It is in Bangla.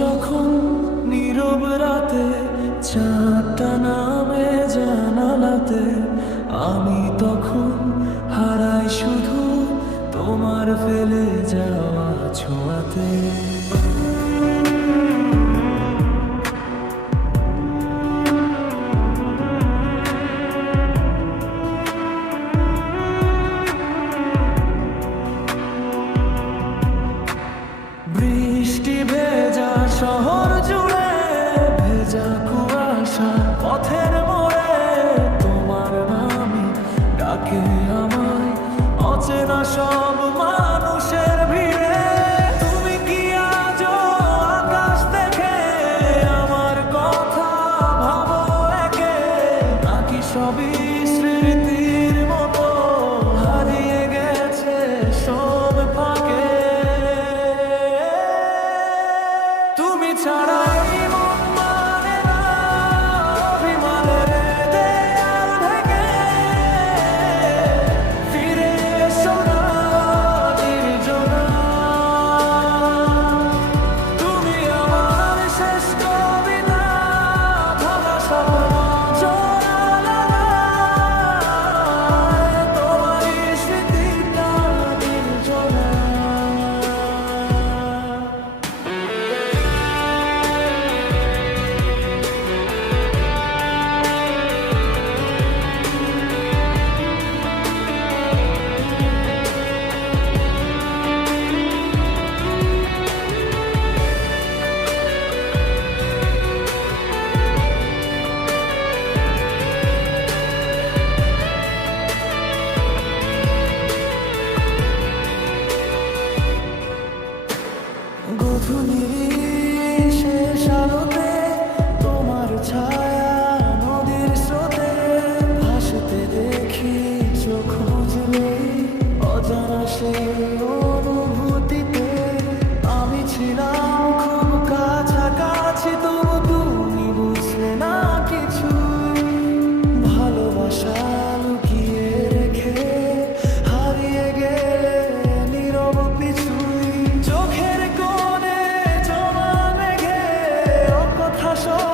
যখন নীরব রাতে চাঁদটা নামে জানালাতে, আমি তখন হারাই শুধু তোমার ফেলে যাওয়া ছোঁয়াতে। বৃষ্টি ভেজা শহর জুড়ে, ভেজা কুয়াশা পথের মোড়ে, তোমার নামই ডাকে আমায় অচেনা সব মানুষের ভিড়ে। তুমি কি আজও আকাশ দেখে আমার কথা ভাবো একে, নাকি সবই স্মৃতির মতো হারিয়ে গেছে সব ফাঁকে? তুমি ছাড়াই মন মানে না অভিমানের দেয়াল ভেঙে, ফিরে এসো না নির্জনা। তুমি আমার শেষ কবিতা, ভাঙা সব জোড়া লাগায়, তোমারই স্মৃতিটা নির্জনা। গধূলির শেষ আলোতে তোমার ছায়া নদীর স্রোতে ভাসতে দেখি, চোখ বুঝলেই অজানা সেই অনুভূতিতে। আমি ছিলাম খুব কাছাকাছি, তবু তুমি বুঝলে না কিছু। ভালোবাসা লুকিয়ে রেখে হারিয়ে গেলে নীরব পিছুই, চোখের কোণে জমা মেঘে ও কথা সব